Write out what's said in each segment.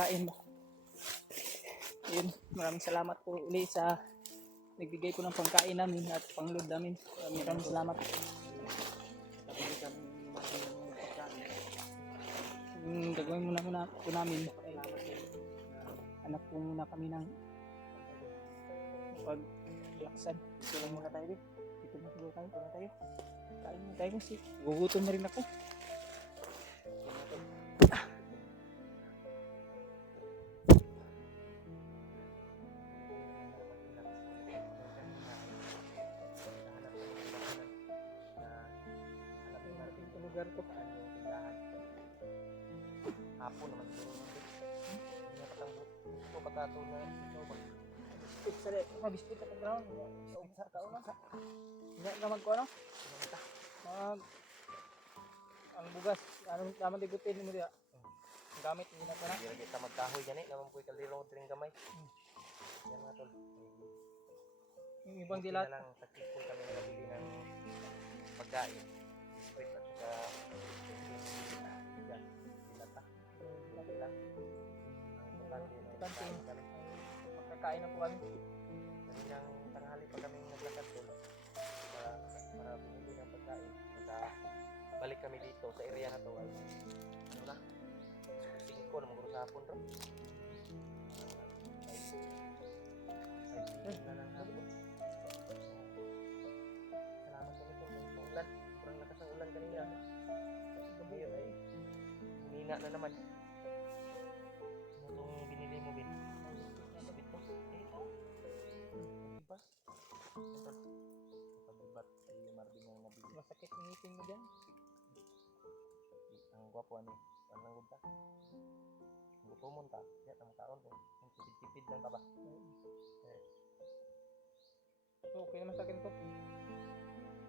pagkain ba. Yun, maraming salamat po uli sa nagbigay po ng pagkain namin at pangload namin. Maraming salamat. Gagawin muna po namin. Anak po muna kami ng pag-relaxan. Dito lang muna tayo. Dito na tayo. Kain na tayo kasi gugutom na rin ako. Lugar ko saan yung tindahan. Hapon naman siguro nandun. Hindi nakatambot. Ito patato na ito ba? biscuit sa biscuit sa ground. Biscuit sa taon na. Hindi ka magko ano? Ang bugas, anong naman digutin mo diya? Gamit hindi na kana. Hindi kita magkahoy gani naman po'y kalirong dring gamay. Yan nga tol. Yung ibang dilat lang successful kami nabili ng pagkain. Biscuit at saka yan, dilata. Dilata lang. Ang importante na pagkakain na po kami. Kaninang tanghali pa kami naglakad tol. Para bumili ng pagkain. Balik kami dito sa area na to. Ano na? 5 na maguro sa hapon to. 5 na lang hapon. Salamat kami po sa ulan. Kurang lakas ng ulan kanina. Gabi yun ay humina na naman. Ano itong binili mo, Bin? Sabit mo? Ito. Ibas. Ito. Pag-ibat si Marvin ang nabili. Masakit ang ngipin mo dyan. Ang gwapo ano eh. Ang nanggunta. Gutomon ta. Yan ang taon eh. Yung tipid-tipid lang ka ba? So, okay naman sa akin to.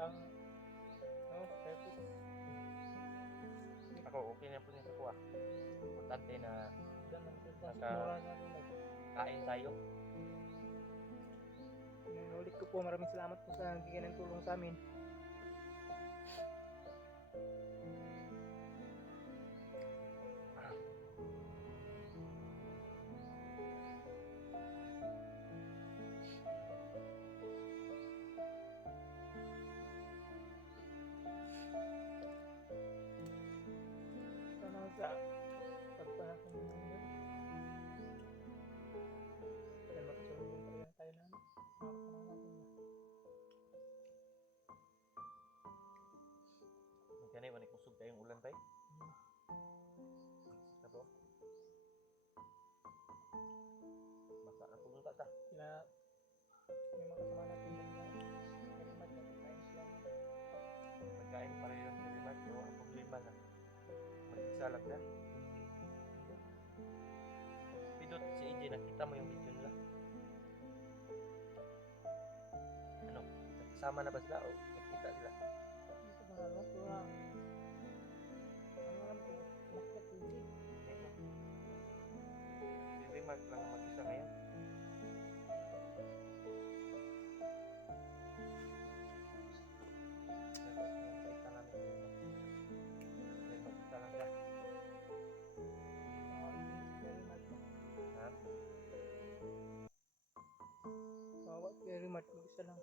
Ang perfect. Ako okay na po niya sa kuha. Importante na Mura na rin. kain tayo. Ulit ko po, maraming salamat po sa nagbigay ng tulong sa amin. Sana sa pagpanakon mo yun. Dahil makasulong pa rin tayo namin. Makakasama natin na. Magkano yung kusog tayong ulan tayo? Sa to? Basa na tulong ta. Sila yung makasama natin na kalimat na pagkain sila. Pagkain pa rin yung nilimat. Pero ang problema na mag-isa lang na. Pidot si AJ, nakita mo yung video nila? Ano? Kasama na ba sila o nakita sila? Ito ba nga? Kaya ano lang po, nakit hindi. Si Remark lang mag-isa ngayon. Nakita namin si Remark. Then mag-isa lang siya. Ha? Bawat very much mag-isa lang.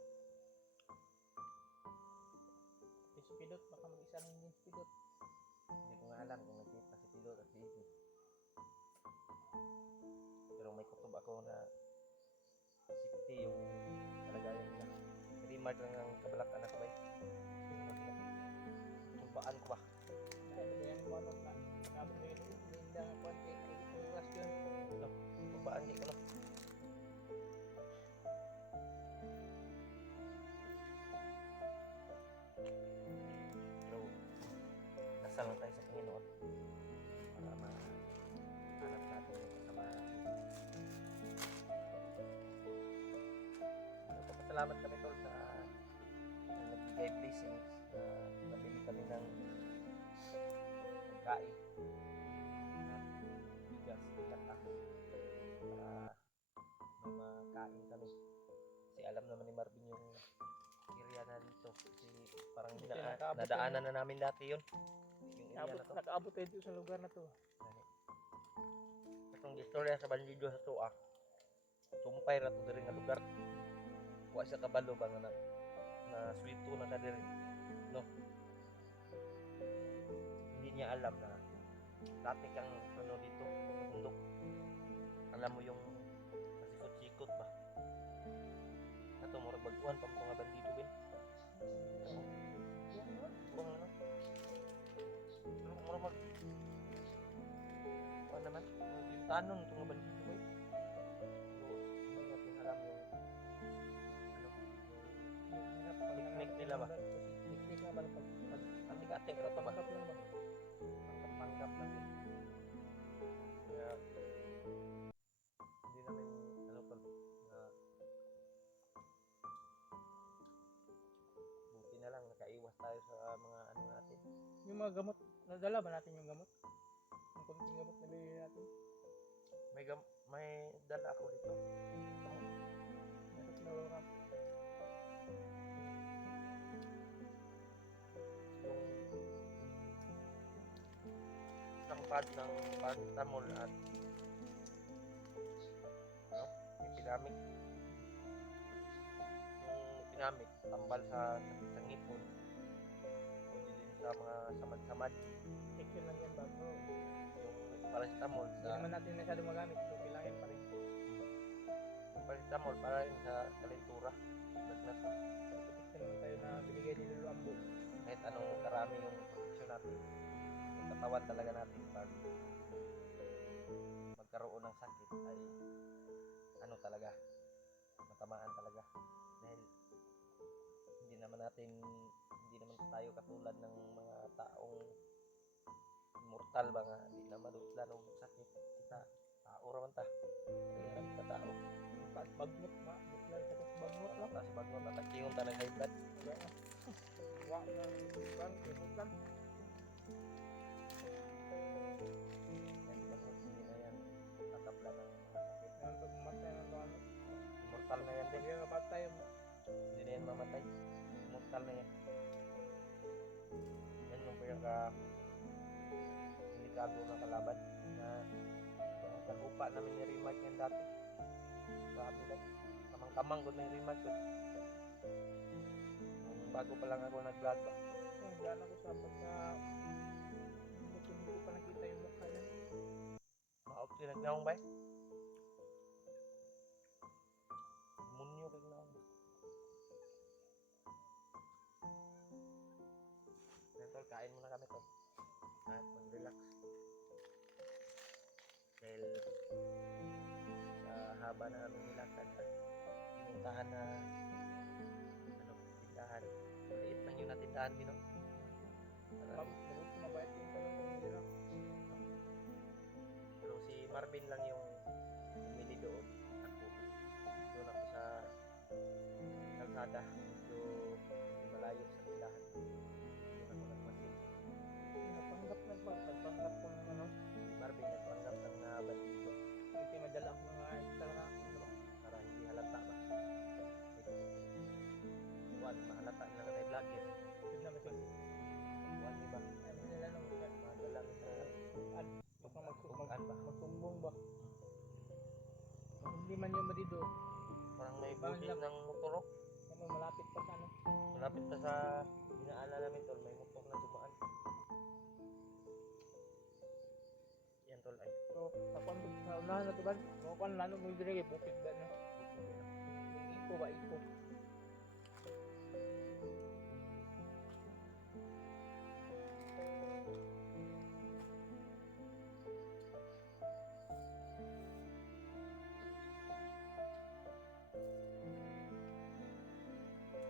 Si Pilot, baka mag-isa lang din si Pilot. Hindi ko nga alam kung nakita si Pilot at si AJ. Pero may kutob ako na safety yung kalagayan niya. Si Remark lang ang kabalak anak ba? Tumbaan ko ba? Dahil yan mo ano na, namin mo yun, linda ang konti, oras yun. Tumbaan niya ko no? Pero dasal lang tayo sa Panginoon para mahanap natin yung kasama natin. Salamat kami tol sa nagbigay blessings na nabili kami ng pagkain at bigas, dilata para may makain kami. Kasi alam naman ni Marvin yung area na dito kasi parang nadaanan na namin dati yun yung area na to. Nakaabot tayo dito sa lugar na to. Itong istorya sa bandido sa tuwa. Sumpay ra to diri nga lugar. Wa siya kabalo ba nga na swito na ka diri. No. Hindi niya alam na dati kang ano dito sa bundok. Alam mo yung masikot-sikot ba? Ato murag baguan pa mo nga bandido bin. Ano? Buang ano? Pero murag mag ano naman? Tanon itong mga bandido ba? Hindi natin alam yung technique nila ba? Technique na ba ng Ating-ating rato ba? pagpanggap lang ba? Panggap lang yun. Kaya hindi namin ano pa na buti na lang nakaiwas tayo sa mga ano natin. Yung mga gamot, nadala ba natin yung gamot? Yung konting gamot na bili natin? May dala ako dito. Nasa kinawala Yung isang pad ng paracetamol at ano, may pinamik. Yung pinamik, tambal sa sakit sa ngipon. Pwede din sa mga samad-samad. section lang yan ba? Bro? Yung paracetamol Hindi sa naman natin masyado magamit, so kailangan pa rin. yung paracetamol para rin sa kalentura. Lagnat. Protection naman tayo na binigay ni Lolo Ambo. Kahit anong karami yung proteksyon natin. Yung katawan talaga natin pag magkaroon ng sakit ay ano talaga, matamaan talaga. Dahil hindi naman tayo katulad ng mga taong immortal ba nga, hindi na madutlan og sakit. Kita, tao raman ta. Kaya kita tao. Bagnot ba? Buklan sa bagnot lang. Tapos bagnot na takingon ta ng high blood. Wak na bang kebukan. Yan bagnot hindi na yan tataplan ng mga sakit. Yan pag mamatay ng ano. Immortal na yan Pag din. yan mamatay, Hindi na yan mamatay. Immortal na yan. Yan yung pinaka delikado na kalaban na kagupa namin ni Rimag yan dati. Grabe lang. Kamang-kamang ko na yung Rimag ko. Nung bago pa lang ako nag-vlog ba. daan ako sa pagka hindi ko pa nakita yung mukha niya. Maot ko nagnaong ba? Munyo nagnaong ba? Tol, kain muna kami tol. At mag-relax. Dahil sa haba na aming nilakad at pinuntahan na tindahan. Maliit lang yung natindahan din, no? Mabait yung tanong ng nila. Pero si Marvin lang yung bumili doon. Doon ako sa kalsada. Medyo malayo sa tindahan. Doon ako nagmasin. Nagpanggap ko ng ano. Marvin nagpanggap ng bandido. Hindi madala ko nga talaga. Para hindi halata ba? Juan, mahalata nila na may vlogger. Yun na kasi. Juan, di ba? Ano nila nung Madala sa baka tugan ba? magsumbong ba? Hindi man yung marido. Parang may Bang busis lang. ng motor. Oh. Ano, malapit pa sa ano. Malapit pa sa dinaanan namin tol, may motor na dumaan. Yan tol ay. So, kapag sa unahan na ito ba? Mukhang lalo mo yung direct, bukid ba na? Yung ipo ba, ipo?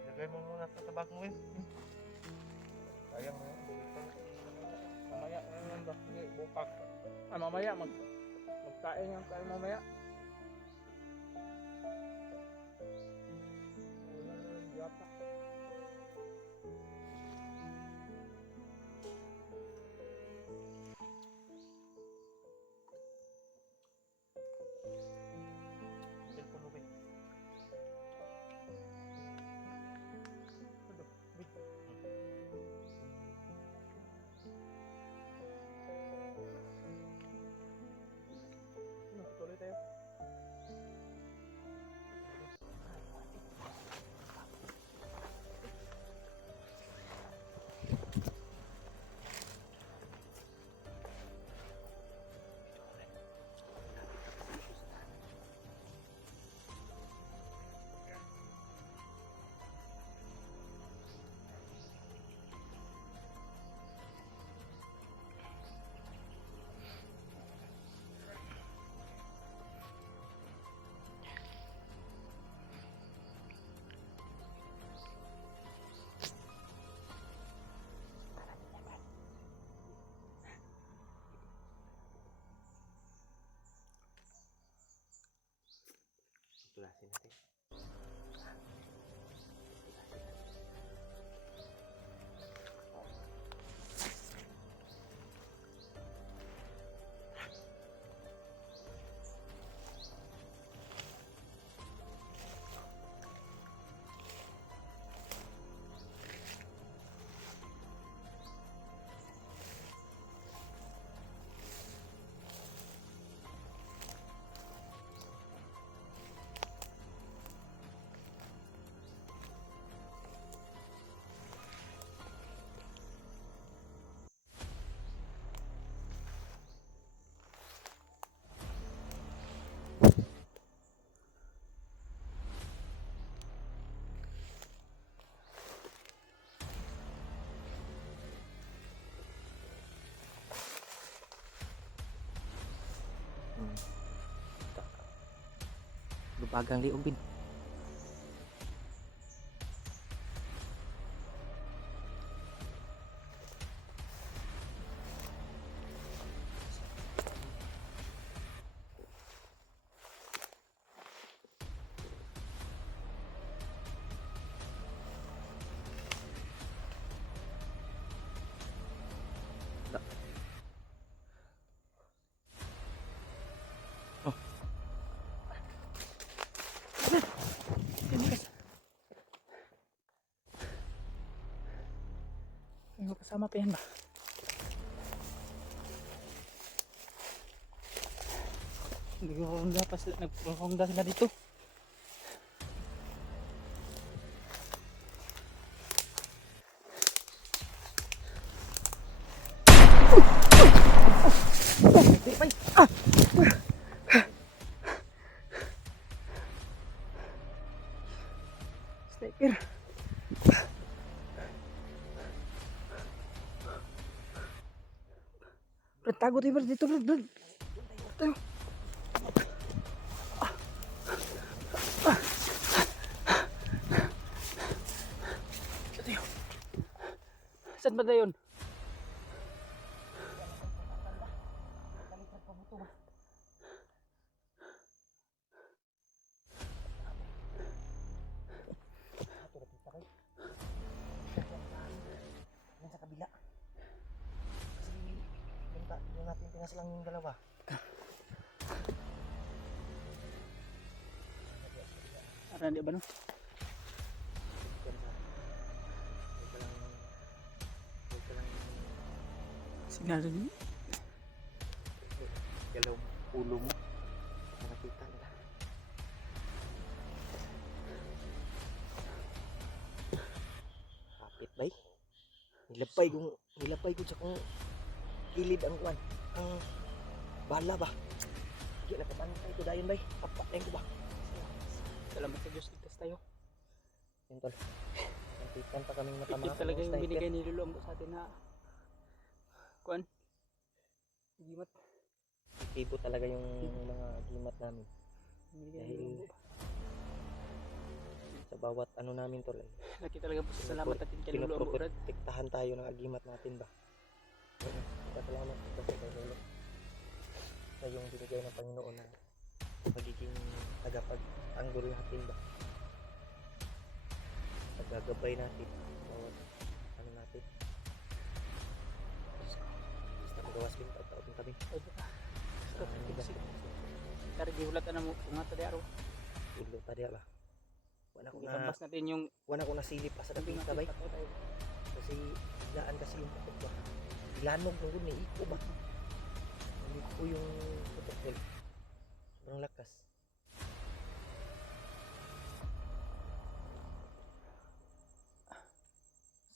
Lagay mo muna sa tabak mo eh. Sayang mo. Mamaya, ano naman ba? Hindi, bukas. Mamaya, magkain yung kain mamaya. Wala na lang yata. Cellphone mo ba? Ano? Wait. Ano? Tulasin natin. Lubagang liog bin. May kasama pa yan ba? Nagro-ronda sila dito. Sticker. Brad, tago tayo Brad dito Brad. Tayo. Tayo. Saan ba na yun? Yan sa kabila. Kasi yung natin pingas lang yung dalawa. Aran di ba no? Signal din. Galaw ulo mo. Nakita nila. Kapit bay. Nilapay ko sa kung gilid ang kuan. Ang bala ba? Di na kapantay ko dayon bay. Papatay ko ba? Salamat sa Diyos, ligtas tayo. Yun tol. Nakitan pa kaming matama. Ito talaga yung binigay ni Lolo Ambo sa atin na kuan. Gimat. Ibo talaga yung mga gimat namin. Binigay ni Lolo Ambo. Sa bawat ano namin tol. Laki talaga po sa salamat natin kay Lolo Ambo. Pinoprotektahan tayo ng agimat natin ba? Salamat po sa Lolo. Sa yung binigay ng Panginoon na magiging tagapag-tanggol natin ba? Paggagabay natin bawat ano natin. Basta magawas din taon kami. Dari gihulat na mo kung ato di araw. Ulo tadi ba? Itambas natin yung Wala ko nasilip pa sa sabi dapita bay. Kasi daan kasi yung putok ba. Ilanog ng guni iko ba. Hindi ko yung putok tol. Sobrang lakas.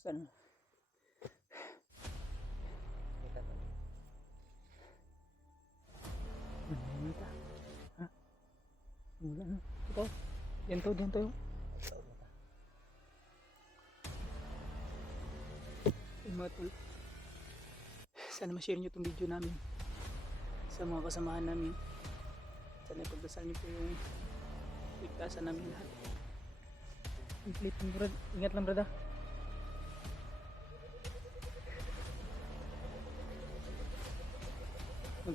san. Manita. Ha? Wala na. Ito. Diyan to. Mga tol, sana ma-share nyo itong video namin sa mga kasamahan namin. Sana ipagdasal nyo po yung ligtasan namin lahat. Complete mo Brad. Ingat lang Brad.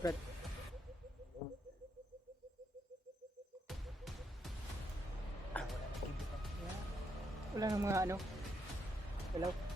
Brad. pala ng mga ano. Hello?